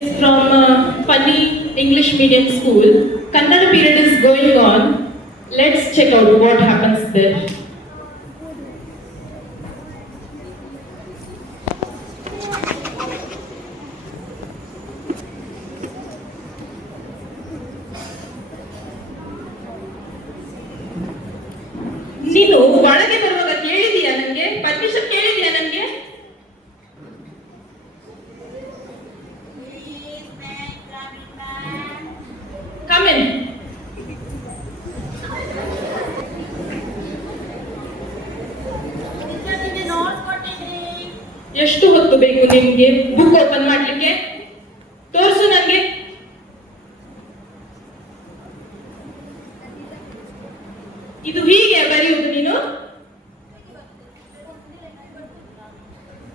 From Funny English Medium School. Kannada period is going on. Let's check out what happens there. ನೀನು ಒಳಗೆ ಬರುವಾಗ ಕೇಳಿದೀಯಾ ನನಗೆ permission ಕೇಳಿದೀಯಾ ನನಗೆ come in ಎಷ್ಟು ಹೊತ್ತು ಬೇಕು ನಿಮ್ಗೆ ಬುಕ್ ಓಪನ್ ಮಾಡ್ಲಿಕ್ಕೆ ತೋರಿಸು ನನಗೆ ಇದು ಹೀಗೆ ಬರೆಯುವುದು ನೀನು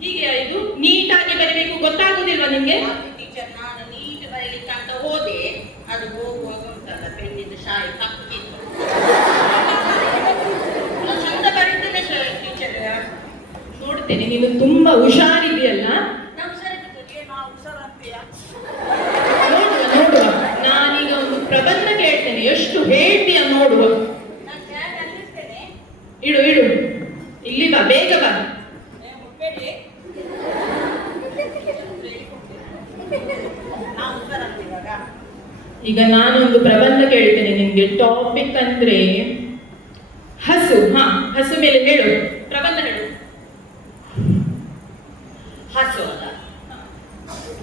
ಹೀಗೆ ಇದು ನೀಟಾಗಿ ಬರೀಬೇಕು ಗೊತ್ತಾಗುದಿಲ್ವಾ ನಿಮ್ಗೆ ಟೀಚರ್ ನಾನು ನೀಟ್ ಬರೀಲಿಕ್ಕೆ ಅಂತ ಹೋದೆ ಅದು ಹೋಗುವಾಗ ಉಂಟಲ್ಲ ಪೆನ್ನಿದ್ದು ಶಾಯಿ ಕಕ್ಕಿತ್ತು ಚಂದ ಬರೀತೇನೆ ಟೀಚರ್ ನೋಡ್ತೇನೆ ನೀನು ತುಂಬಾ ಹುಷಾರಿದೆಯಲ್ಲ ನಾವು ಹುಷಾರಿದ್ದೆ ನಾವು ಹುಷಾರಂತೆಯ ನೋಡುವ ನಾನೀಗ ಒಂದು ಪ್ರಬಂಧ ಕೇಳ್ತೇನೆ ಎಷ್ಟು ಹೇಳ್ತೀಯ ನೋಡುವ ನಾನು ಕ್ಯಾನ್ ಅಲ್ಲಿರ್ತೇನೆ ಇಡು ಇಡು ಇಲ್ಲಿ ಬಾ ಬೇಗ ಬಾ ಮುಟ್ಬೇಡಿ ನಾವು ಹುಷಾರಂತೆ ಇವಾಗ ಈಗ ನಾನೊಂದು ಪ್ರಬಂಧ ಕೇಳ್ತೇನೆ ನಿಮ್ಗೆ ಟಾಪಿಕ್ ಅಂದ್ರೆ ಹಸು ಹಸು ಮೇಲೆ ಹೇಳು ಪ್ರಬಂಧ ಹೇಳು ಹಸು ಅಲ್ಲ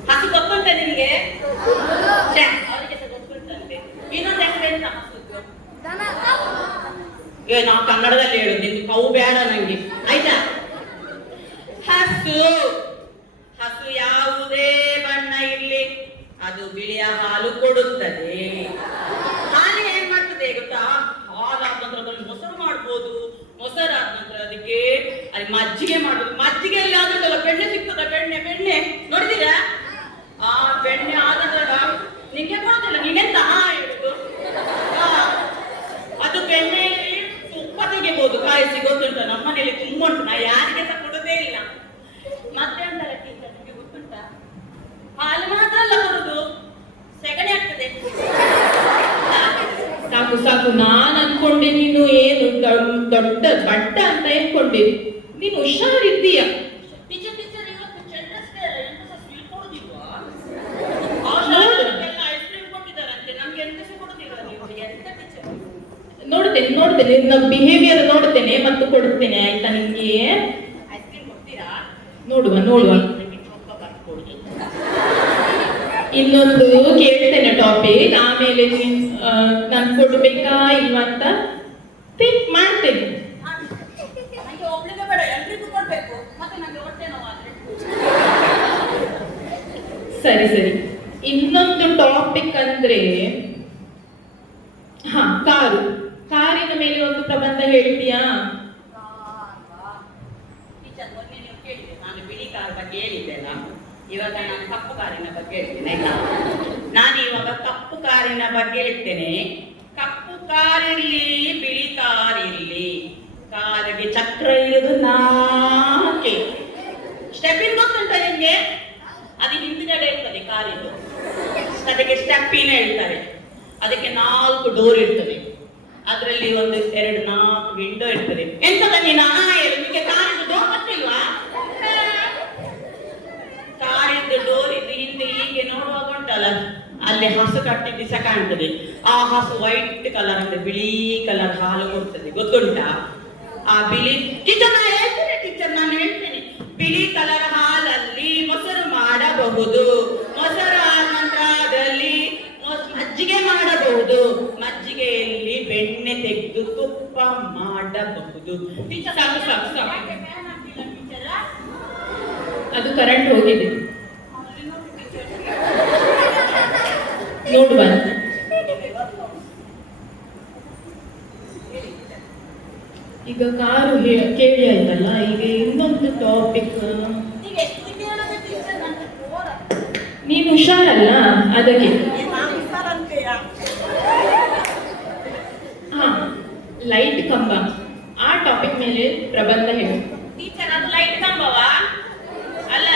ಹಸು ಗೊತ್ತುಂಟ ನಿಮಗೆ ಅವರಿಗೆ ಗೊತ್ತುಂಟಂತೆ ಇನ್ನೊಂದು ಹೆಸರು ಎಂತ ಹಸುದ್ದು ನಾವು ಕನ್ನಡದಲ್ಲಿ ಹೇಳು ನಿಮ್ಗೆ ಕವು ಬೇಡ ನಂಗೆ ಆಯ್ತಾ ಹಸು ಹಸು ಯಾವುದೇ ಬಣ್ಣ ಇರ್ಲಿ ಅದು ಬಿಳಿಯ ಹಾಲು ಕೊಡುತ್ತದೆ ಹಾಲು ಏನ್ ಮಾಡ್ತದೆ ಗೊತ್ತಾ ಹಾಲಾದ ನಂತರ ಅದನ್ನು ಮೊಸರು ಮಾಡ್ಬೋದು ಮೊಸರಾದ ನಂತರ ಅದಕ್ಕೆ ಅಲ್ಲಿ ಮಜ್ಜಿಗೆ ಮಾಡುದು ಮಜ್ಜಿಗೆಯಲ್ಲಿ ಆದದಲ್ಲ ಬೆಣ್ಣೆ ಸಿಗ್ತದ ಬೆಣ್ಣೆ ನೋಡಿದೀರಾ ಆ ಬೆಣ್ಣೆ ಆದದಲ್ಲ ನಿಂಗೆ ಕೊಡೋದಿಲ್ಲ ನೀನೆಂತ ಹೇಳುದು ಅದು ಬೆಣ್ಣೆಯಲ್ಲಿ ತುಪ್ಪ ತೆಗಿಬಹುದು ಕಾಯಿಸಿ ಗೊತ್ತುಂಟ ನಮ್ಮ ಮನೇಲಿ ತುಂಬ ಉಂಟು ನಾ ಯಾರಿಗೆ ಸಹ ಕೊಡೋದೇ ಇಲ್ಲ ಮತ್ತೆ ಅಂತಾರೆ ಟೀಚರ್ ನಿಮಗೆ ಗೊತ್ತುಂಟ ಹಾಲು ಮಾತ್ರ ಅಲ್ಲ ಕೊಡುದು ಸೆಗಣಿ ಆಗ್ತದೆ ಸಾಕು ಸಾಕು ನಾನ್ ಅನ್ಕೊಂಡೆ ನೀನು ಏನು ದೊಡ್ಡ ಬಟ್ಟ ಅಂತ ಅನ್ಕೊಂಡೆ ನೀನು ಹುಷಾರಿದ್ದೀಯ ಟೀಚರ್ ಇವತ್ತು ಚೆಂಡಷ್ಟೇ ಅಲ್ಲ ಎಂತ ಸಹ ಸ್ವೀಟ್ ಕೊಡುದಿಲ್ವಾ ಐಸ್ ಕ್ರೀಮ್ ಕೊಟ್ಟಿದ್ದಾರಂತೆ ನಮ್ಗೆ ಎಂತ ಸಹ ಕೊಡುದಿಲ್ಲ ನೀವು ಎಂತ ಟೀಚರ್ ನೋಡ್ತೇನೆ ನಿನ್ನ ಬಿಹೇವಿಯರ್ ನೋಡ್ತೇನೆ ಮತ್ತು ಕೊಡ್ತೇನೆ ಆಯ್ತಾ ನಿಮ್ಗೆ ಐಸ್ ಕ್ರೀಮ್ ಕೊಡ್ತೀರಾ ನೋಡುವ ನನಗೆ ಚೊಕ್ಕ ಬರ್ಕೊಡುದು ಇನ್ನೊಂದು ಕೇಳ್ತೇನೆ ಟಾಪಿಕ್ ಆಮೇಲೆ ನಾನು ಕೊಡ್ಬೇಕಾ ಇಲ್ವಾ ಅಂತ ಥಿಂಕ್ ಮಾಡ್ತೇನೆ ನಂಗೆ ಒಬ್ಳಿಗೆ ಬೇಡ ಎಲ್ರಿಗೂ ಕೊಡ್ಬೇಕು ಮತ್ತೆ ನಂಗೆ ಹೊಟ್ಟೆ ನೋವಾದ್ರೆ ಸರಿ ಇನ್ನೊಂದು ಟಾಪಿಕ್ ಅಂದ್ರೆ ಕಾರಿನ ಮೇಲೆ ಒಂದು ಪ್ರಬಂಧ ಹೇಳ್ತೀಯಾ ಟೀಚರ್ ಮೊನ್ನೆ ನೀವು ಕೇಳಿದೆ ನಾನು ಬಿಳಿ ಕಾರ್ ಬಗ್ಗೆ ಹೇಳಿದ್ದೆಲ್ಲ ಇವಾಗ ನಾನು ಕಪ್ಪು ಕಾರಿನ ಬಗ್ಗೆ ಹೇಳ್ತೇನೆ ಆಯ್ತಾ ನಾನು ಇವಾಗ ಕಪ್ಪು ಕಾರಿನ ಬಗ್ಗೆ ಹೇಳ್ತೇನೆ ಕಪ್ಪು ಕಾರ್ ಇರ್ಲಿ ಬಿಳಿ ಕಾರ್ ಇರ್ಲಿ ಕಾರಿಗೆ ಚಕ್ರ ಇರುವುದು ನಾಲ್ಕೆ ಸ್ಟೆಪಿನ್ ಗೊತ್ತುಂಟ ನಿಮ್ಗೆ ಅದು ಹಿಂದಿನಡೆ ಇರ್ತದೆ ಕಾರಿದು ಅದಕ್ಕೆ ಸ್ಟೆಪ್ಪಿನ ಹೇಳ್ತಾರೆ ಅದಕ್ಕೆ 4 ಡೋರ್ ಇರ್ತದೆ ಅದರಲ್ಲಿ 4 ವಿಂಡೋ ಇರ್ತದೆ ಎಂತದ ನೀನು ಹೇಳು ನಿಮಗೆ ಕಾರಿದ್ದು ಡೋರ್ ಗೊತ್ತಿಲ್ವಾ ಕಾರಿದ್ದು ಡೋರ್ ಇದು ಹಿಂದೆ ಹೀಗೆ ನೋಡುವಾಗ ಉಂಟಲ್ಲ ಅಲ್ಲಿ ಹಸು ಕಟ್ಟಿದ್ದು ಸಹ ಕಾಣ್ತದೆ ಆ ಹಸು ವೈಟ್ ಕಲರ್ ಅಂದ್ರೆ ಬಿಳಿ ಕಲರ್ ಹಾಲು ಕೊಡ್ತದೆ ಗೊತ್ತುಂಟಾ ಆ ಬಿಳಿ ಟೀಚರ್ ನಾನು ಹೇಳ್ತೇನೆ ಬಿಳಿ ಕಲರ್ ಹಾಲಲ್ಲಿ ಮೊಸರು ಮಾಡಬಹುದು ಮೊಸರು ಆದ ನಂತರ ಅದರಲ್ಲಿ ಮಜ್ಜಿಗೆ ಮಾಡಬಹುದು ಮಜ್ಜಿಗೆಯಲ್ಲಿ ಬೆಣ್ಣೆ ತೆಗೆದು ತುಪ್ಪ ಮಾಡಬಹುದು ಸಾಕು ಅದು ಕರೆಂಟ್ ಹೋಗಿದೆ ನೋಡುವ ಈಗ ಕಾರು ಕೇಳಿ ಆಯ್ತಲ್ಲ ಈಗ ಇನ್ನೊಂದು ಟಾಪಿಕ್ ನೀನು ಹುಷಾರಲ್ಲ ಅದಕ್ಕೆ ಲೈಟ್ ಕಂಬ ಆ ಟಾಪಿಕ್ ಮೇಲೆ ಪ್ರಬಂಧ ಹೇಳು ಟೀಚರ್ ಅದು ಲೈಟ್ ಕಂಬವಾ ಅಲ್ಲ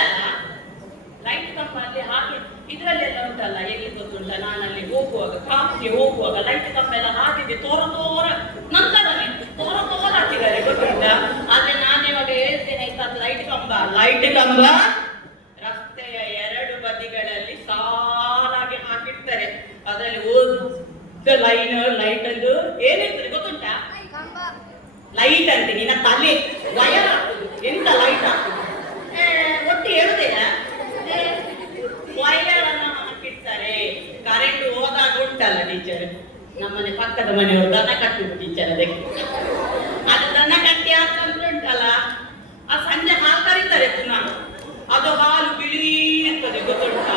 ಲೈಟ್ ಕಂಬ ಅಲ್ಲಿ ಹಾಗೆ ಇದ್ರಲ್ಲೆಲ್ಲ ಉಂಟಲ್ಲ, ಎಲ್ಲಿ ಗೊತ್ತುಂಟ, ನಾನಲ್ಲಿ ಹೋಗುವಾಗ ಕಾಪಿಗೆ ಹೋಗುವಾಗ ಲೈಟ್ ಕಂಬ ಎಲ್ಲ ಹಾಕಿದೆ, ತೋರ ನಂತರನೇ ತೋರ ಹಾಕಿದ್ದಾರೆ ಗೊತ್ತುಂಟ. ಆದ್ರೆ ನಾನು ಇವಾಗ ಹೇಳ್ತೇನೆ, ಲೈಟ್ ಕಂಬ ರಸ್ತೆಯ ಎರಡು ಬದಿಗಳಲ್ಲಿ ಸಾಲಾಗಿ ಹಾಕಿರ್ತಾರೆ. ಅದರಲ್ಲಿ ಲೈಟ್ ಅದು ಏನಿರ್ತದೆ ಗೊತ್ತುಂಟಾ? ಲೈಟ್ ಅಂತೆ, ನಿನ್ನ ತಲೆ ವಯರ್ ಹಾಕುದು, ಎಂತ ಲೈಟ್ ಹಾಕುದು ಒಟ್ಟು ಹೇಳುದಿಲ್ಲ, ವಯರ್ ಅನ್ನು ಹಾಕಿರ್ತಾರೆ. ಕರೆಂಟ್ ಹೋದಾಗ ಉಂಟಲ್ಲ ಟೀಚರ್, ನಮ್ಮನೆ ಪಕ್ಕದ ಮನೆಯವರು ದನ ಕಟ್ಟುದು ಟೀಚರ್, ಅದಕ್ಕೆ ಅದು ದನ ಕಟ್ಟಿ ಹಾಕಂದ್ರೆ ಉಂಟಲ್ಲ, ಆ ಸಂಜೆ ಹಾಲು ಕರೀತಾರೆ ಪುನಃ, ಅದು ಹಾಲು ಬಿಳಿ ಇರ್ತದೆ ಗೊತ್ತುಂಟ.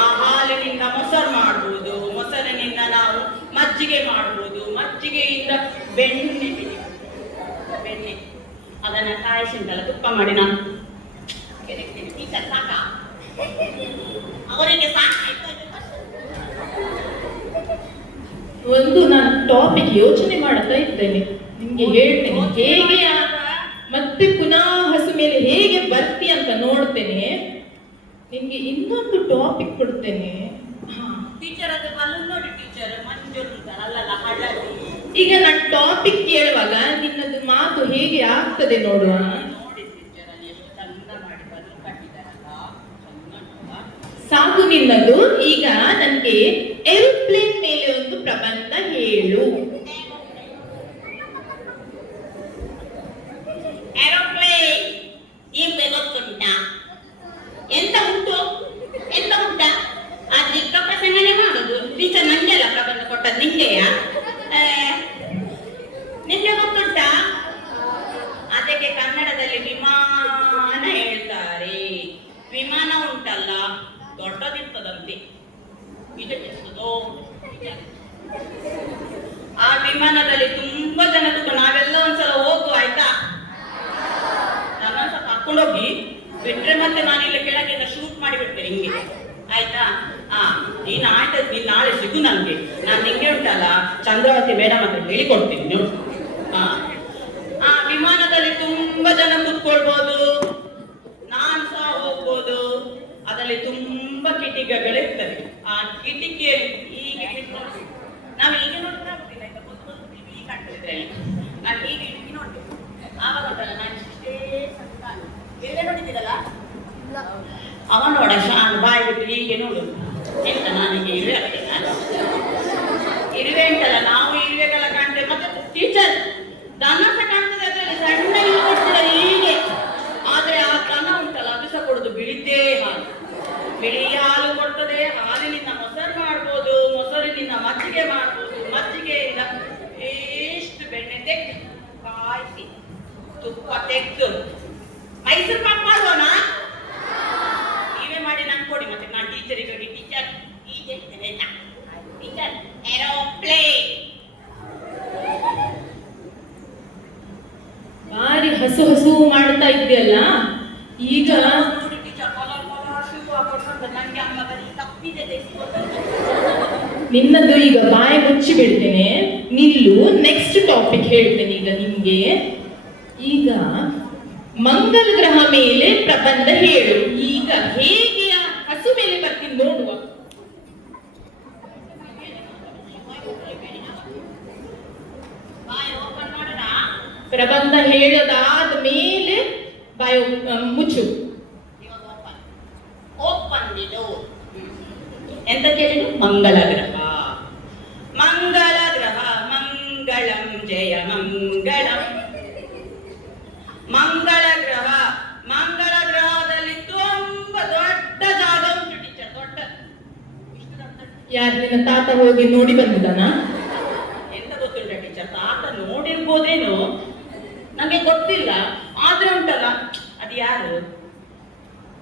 ಆ ಹಾಲಿನಿಂದ ಮೊಸರು ಮಾಡ್ಬೋದು, ಮೊಸರಿನಿಂದ ನಾವು ಮಜ್ಜಿಗೆ ಮಾಡ್ಬೋದು, ಮಜ್ಜಿಗೆಯಿಂದ ಬೆಣ್ಣೆ ಅದನ್ನ ಕಾಯಿಸಿಂದಲ್ಲ ತುಪ್ಪ ಮಾಡಿ ನಾನು ಟೀಚರ್ ಸಾಕ ಅವರಿಗೆ ಒಂದು ನಾನು ಟಾಪಿಕ್ ಯೋಚನೆ ಮಾಡ್ತಾ ಇದ್ದೇನೆ, ನಿಮ್ಗೆ ಹೇಳ್ತೇನೆ ಹೇಗೆ ಮತ್ತೆ ಪುನಃ ಹಸು ಮೇಲೆ ಹೇಗೆ ಬರ್ತಿ ಅಂತ ನೋಡ್ತೇನೆ. ನಿಮ್ಗೆ ಇನ್ನೊಂದು ಟಾಪಿಕ್ ಕೊಡ್ತೇನೆ. ಟೀಚರ್ ಅದು ಬಲೂನ್ ನೋಡಿ ಟೀಚರ್, ಮಂಜೂರು ಅಲ್ಲಲ್ಲ ಹಳದಿ. ಈಗ ನಾನು ಟಾಪಿಕ್ ಕೇಳುವಾಗ ನಿನ್ನದು ಮಾತು ಹೇಗೆ ಆಗ್ತದೆ ನೋಡುವ. ನೋಡಿ ಟೀಚರ್, ಅಲ್ಲಿ ಎಷ್ಟು ಚಂದ ಮಾಡಿ ಬಲೂನ್ ಕಟ್ಟಿದಾರಲ್ಲ, ಸಾಕು ನಿನ್ನದು. ಈಗ ನನಗೆ ಏರೋಪ್ಲೇನ್ ಮೇಲೆ ಒಂದು ಪ್ರಬಂಧ ಹೇಳು. ಏರೋಪ್ಲೇನ್ ನಿಮ್ಗೆ ಗೊತ್ತುಂಟ ಎಂತ ಉಂಟು ಆದ್ರೆ ಚಿಕ್ಕ ಪ್ರಸಂಗನೆ ಮಾಡುದು. ಟೀಚರ್ ನಂಗೆಲ್ಲ ಪ್ರಬಂಧ ಕೊಟ್ಟದ್ದು ನಿಂಗೆಯ? ನಿಮ್ಗೆ ಗೊತ್ತುಂಟಾ? ಅದಕ್ಕೆ ಕನ್ನಡದಲ್ಲಿ ವಿಮಾನ ಹೇಳ್ತಾರೆ. ವಿಮಾನ ಉಂಟಲ್ಲ ದೊಡ್ಡದಿರ್ತದಂತೆ, ಇದಕ್ಕೆಷ್ಟದೋ ಆ ವಿಮಾನದಲ್ಲಿ ತುಂಬಾ ಜನ ತುಂಬ. ನಾವೆಲ್ಲ ಒಂದ್ಸಲ ಹೋಗುವ ಆಯ್ತಾ? ನನ್ನ ಕರ್ಕೊಂಡೋಗಿ ಬಿಟ್ರೆ ಮತ್ತೆ ನಾನು ಇಲ್ಲಿ ಕೆಳಗಿಂದ ಶೂಟ್ ಮಾಡಿ ಬಿಡ್ತೇನೆ ಹಿಂಗೆ, ಆಯ್ತಾ? ನೀನು ಆಯ್ತಾ, ನೀನು ನಾಳೆ ಸಿಗು ನನ್ಗೆ, ನಾನು ನಿಂಗೆ ಉಂಟಲ್ಲ ಚಂದ್ರವತಿ ಮೇಡಮ್ ಅಂತ ಹೇಳಿಕೊಡ್ತೀನಿ ನೀವು. ಆ ವಿಮಾನದಲ್ಲಿ ತುಂಬಾ ಜನ ಕೂತ್ಕೊಳ್ಬೋದು, ನಾನ್ ಸಹ ಹೋಗ್ಬೋದು. ಅದರಲ್ಲಿ ತುಂಬಾ ಕಿಟಿಕಿಗಳಿರ್ತದೆ. ಆ ಕಿಟಿಕಿಯಲ್ಲಿ ಹೀಗೆ ನಾವು ಹೀಗೆ ನೋಡ್ತಾ ಹೋಗ್ತೀನಿ ಆಯ್ತಾ, ಕೂತ್ಕೊಳ್ತೀವಿ ಈ ಕಟ್ಟಿದ್ರೆ ನಾನು ಹೀಗೆ ಹೀಗೆ ನೋಡ್ತೀನಿ. ಆವಾಗ ಉಂಟಲ್ಲ ನಾನು ಇಷ್ಟೇ ಇರುವೆ ನೋಡಿದ್ದೀರಲ್ಲ, ಅವ ನೋಡ ಶಾನ್ ಬಾಯಿ ಬಿಟ್ಟು ಹೀಗೆ ನೋಡು ಎಂತ ನಾನೀಗ ಇರುವೆ ಆಗ್ತೇನೆ. ಇರುವೆ ಉಂಟಲ್ಲ, ನಾವು ಇರುವೆಗಳ ಕಾಣ್ತೇವೆ. ಮತ್ತೆ ಟೀಚರ್ ದನ ಸಹ ಕಾಣ್ತದೆ, ಅದರಲ್ಲಿ ಸಣ್ಣ ಇರುವೆ ಕೊಡ್ತೀರ ಹೀಗೆ. ಆದ್ರೆ ಆ ದನ ಉಂಟಲ್ಲ ಅದು ಸಹ ಕೊಡುದು ಬಿಳಿದೇ ಹಾಲು, ಬಿಳಿ ಹಾಲು ಕೊಡ್ತದೆ. ಹಾಲಿನಿಂದ ಮೊಸರು ಮಾಡ್ಬೋದು, ಮೊಸರಿನಿಂದ ಮಜ್ಜಿಗೆ ಮಾಡ್ಬೋದು, ಮಜ್ಜಿಗೆಯಿಂದ ಎಷ್ಟು ಬೆಣ್ಣೆ ತೆಗೆದು ಕಾಯಿಸಿ ತುಪ್ಪ ತೆಗೆದು ಮೈಸೂರು ಪಾಕ್ ಮಾಡುವನ ನೀವೇ ಮಾಡಿ ನಂಗೆ ಕೊಡಿ. ಮತ್ತೆ ನಾನು ಟೀಚರಿಗೆ ಹೋಗಿ ಟೀಚರ್ ಈಗ ಹೇಳ್ತೇನೆ ಆಯ್ತಾ, ಟೀಚರ್ ಏರೋಪ್ಲೇನ್. ಭಾರಿ ಹಸು ಹಸು ಮಾಡ್ತಾ ಇದ್ಯಲ್ಲ ಈಗ. ನೋಡಿ ಟೀಚರ್ ಶುರು ಹಾಕೊಂಡು ನಂಗೆ ಅಮ್ಮದಲ್ಲಿ ತಪ್ಪಿದೆ. ನಿನ್ನದು ಈಗ ಬಾಯಿ ಮುಚ್ಚಿ ಬಿಡ್ತೇನೆ, ನಿಲ್ಲು. ನೆಕ್ಸ್ಟ್ ಟಾಪಿಕ್ ಹೇಳ್ತೇನೆ ಈಗ ನಿಮ್ಗೆ. ಈಗ ಮಂಗಲ ಗ್ರಹ ಮೇಲೆ ಪ್ರಬಂಧ ಹೇಳು. ಈಗ ಹೇಗೆ ಹಸು ಮೇಲೆ ಬರ್ತೀನಿ ನೋಡುವ. ಪ್ರಬಂಧ ಹೇಳೋದಾದ ಮೇಲೆ ಬಾಯಿ ಮುಚ್ಚು. ಎಂತ ಕೇಳಿದ್ರು? ಮಂಗಳ ಗ್ರಹ, ಮಂಗಳ ಗ್ರಹ, ಮಂಗಳಂ ಜಯ ಮಂಗಳಂ. ಮಂಗಳ ಗ್ರಹ, ಮಂಗಳ ಗ್ರಹದಲ್ಲಿ ತುಂಬಾ ದೊಡ್ಡ ಜಾಗ ಉಂಟು ಟೀಚರ್, ದೊಡ್ಡ. ಯಾರು ನಿನ್ನ ತಾತ ಹೋಗಿ ನೋಡಿ ಬಂದಿದ್ದಾನ? ಎಂತ ಗೊತ್ತುಂಟ ಟೀಚರ್, ತಾತ ನೋಡಿರ್ಬೋದೇನೋ ನಂಗೆ ಗೊತ್ತಿಲ್ಲ. ಆದ್ರೆ ಉಂಟಲ್ಲ ಅದು ಯಾರು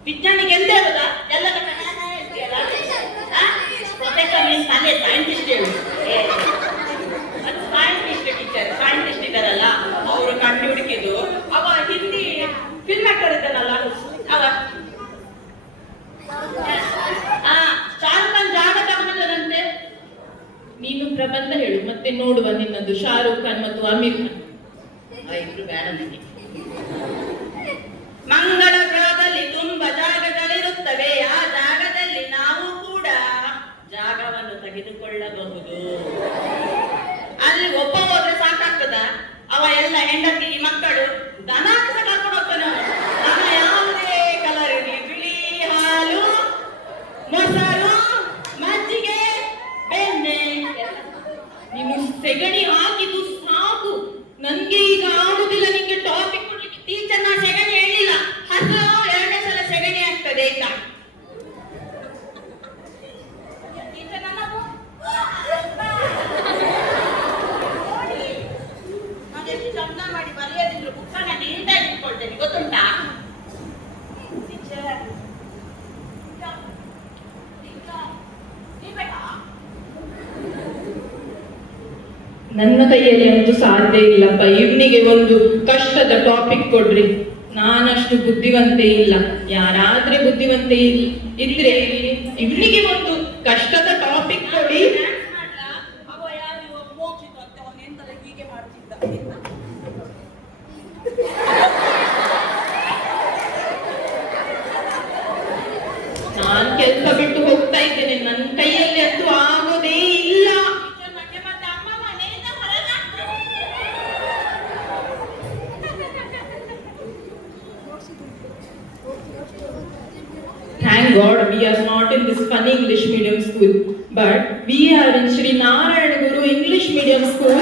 ವಿಜ್ಞಾನಿಗೆ ಎಂತ ಹೇಳುದಾ ಎಲ್ಲ ಸೈಂಟಿಸ್ಟ್ ಹೇಳು. ಅದು ಸೈಂಟಿಸ್ಟ್ ಟೀಚರ್, ಸೈಂಟಿಸ್ಟ್ ಇದ್ದಾರಲ್ಲ ಅವರು ಕಂಡು ಹುಡುಕಿದ್ದು. ಅವ ಹಿಂದಿ ಫಿಲ್ಮ್ ಆಕ್ಟರ್ ಇದ್ದಾನಲ್ಲ ಅವ, ಶಾರುಖ್ ಖಾನ್ ಜಾಗ ತಗೊಂಡಂತೆ. ನೀನು ಪ್ರಬಂಧ ಹೇಳು ಮತ್ತೆ ನೋಡುವ ನಿನ್ನದು. ಶಾರುಖ್ ಖಾನ್ ಮತ್ತು ಆಮಿರ್ ಖಾನ್ ಇಬ್ರು ಬೇಡ ನನಗೆ. ಮಂಗಳ ಗ್ರಹದಲ್ಲಿ ತುಂಬಾ ಜಾಗಗಳಿರುತ್ತವೆ, ಆ ಜಾಗದಲ್ಲಿ ನಾವು ಅವ ಎಲ್ಲ ಹೆಂಡತಿ ಮಕ್ಕಳು ದನ ಸಹ ಕರ್ಕೊಂಡು ಹೋಗ್ತಾನೆ ಅವನು. ದನ ಯಾವುದೇ ಕಲರ್ ಇರಲಿ, ಬಿಳಿ ಹಾಲು, ಮೊಸರು, ಮಜ್ಜಿಗೆ, ಬೆಣ್ಣೆ ಎಲ್ಲ. ನೀನು ಸೆಗಣಿ ಹಾಕಿದ್ದು ಸಾಕು, ನನ್ಗೆ ಈಗ ಆಗುದಿಲ್ಲ ನಿಂಗೆ ಟಾಪಿಕ್ ಕೊಡ್ಲಿಕ್ಕೆ. ಟೀಚರ್ ನಾ ಸೆಗಣಿ ಹೇಳಿಲ್ಲ, ಹಸು 2 ಸಲ ಸೆಗಣಿ ಆಗ್ತದೆ ಆಯ್ತಾ. ಟೀಚರ್ ನಾನು ಎಷ್ಟು ಶಬ್ದ ಮಾಡಿ ಬರೆಯೋದಿದ್ರು ಬುಕ್ಕನ್ನ ನೀಟಾಗಿ ಇಟ್ಕೊಳ್ತೇನೆ ಗೊತ್ತುಂಟಾ. ಟೀಚರ್ ನನ್ನ ಕೈಯಲ್ಲಿ ಅಂತೂ ಸಾಧ್ಯ ಇಲ್ಲಪ್ಪ. ಇವನಿಗೆ ಒಂದು ಕಷ್ಟದ ಟಾಪಿಕ್ ಕೊಡ್ರಿ, ನಾನಷ್ಟು ಬುದ್ಧಿವಂತೆ ಇಲ್ಲ. ಯಾರಾದ್ರೆ ಬುದ್ಧಿವಂತೆ ಇದ್ರೆ ಇಲ್ಲಿ ಇವನಿಗೆ ಒಂದು ಕಷ್ಟದ ಟಾಪಿಕ್ ಕೊಡಿ. ಅವ ಯಾರು ಮೋಕ್ಷಿತ ಅಂತ ಅವನು ಎಂತಲ್ಲ ಹೀಗೆ ಮಾಡ್ತಿದ್ದ. ನಾನ್ ಕೆಲಸ ಬಿಟ್ಟು ಹೋಗ್ತಾ ಇದ್ದೇನೆ, ನನ್ನ ಕೈಯಲ್ಲಿ ಅಂತೂ ಆಗೋದೇ ಇಲ್ಲ. Thank God we are not in this funny English medium school, but we are in Sri Narayana Guru English medium school.